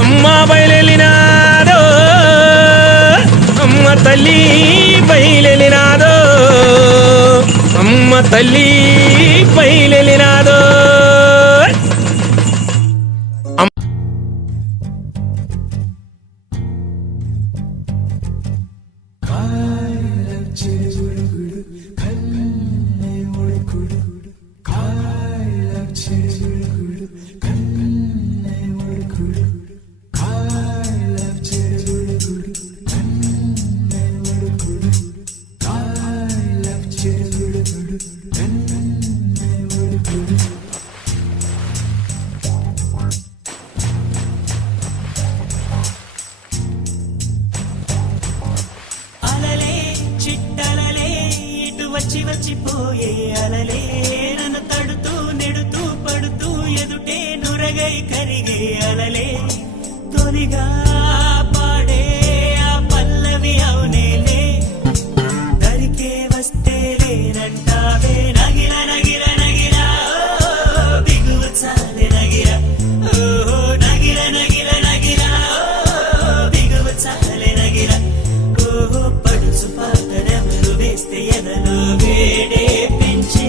అమ్మ బయలెళ్ళినాదో అమ్మ తల్లి బయలెళ్ళినాదో అమ్మ తల్లి బయలెళ్ళినాదో వచ్చి వచ్చిపోయే అలలే నన్ను తడుతూ నెడుతూ పడుతూ ఎదుటే నురగై కరిగే అలలే తొలిగా పాడే ఆ పల్లవి అవునేలే దరికే వస్తే లేనంటావే నగిర నగిర నగిర బిగువ చాలే నగిర ఓహో నగిర నగిర నగిర బిగువ చాలే నగిర ఓహో పడుచు పాటరెవరు వేస్తే ఎదలో వేడే పెంచే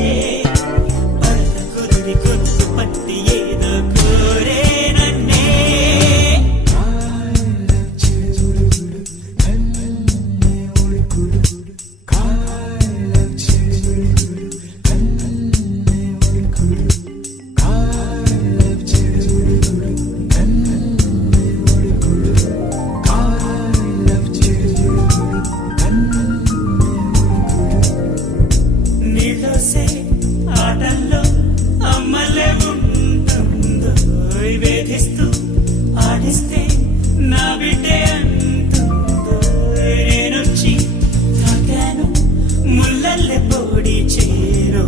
భరత కురుడి గొంతు పట్టి ఏదో కోరే నన్నే నీలోసే ఆటల్లో అమ్మలే ఉంటుందో వేధిస్తూ ఆడిస్తే నా బిడ్డే అంటుందో నేనొచ్చి తాకాను ముల్లల్లె పొడి చేరో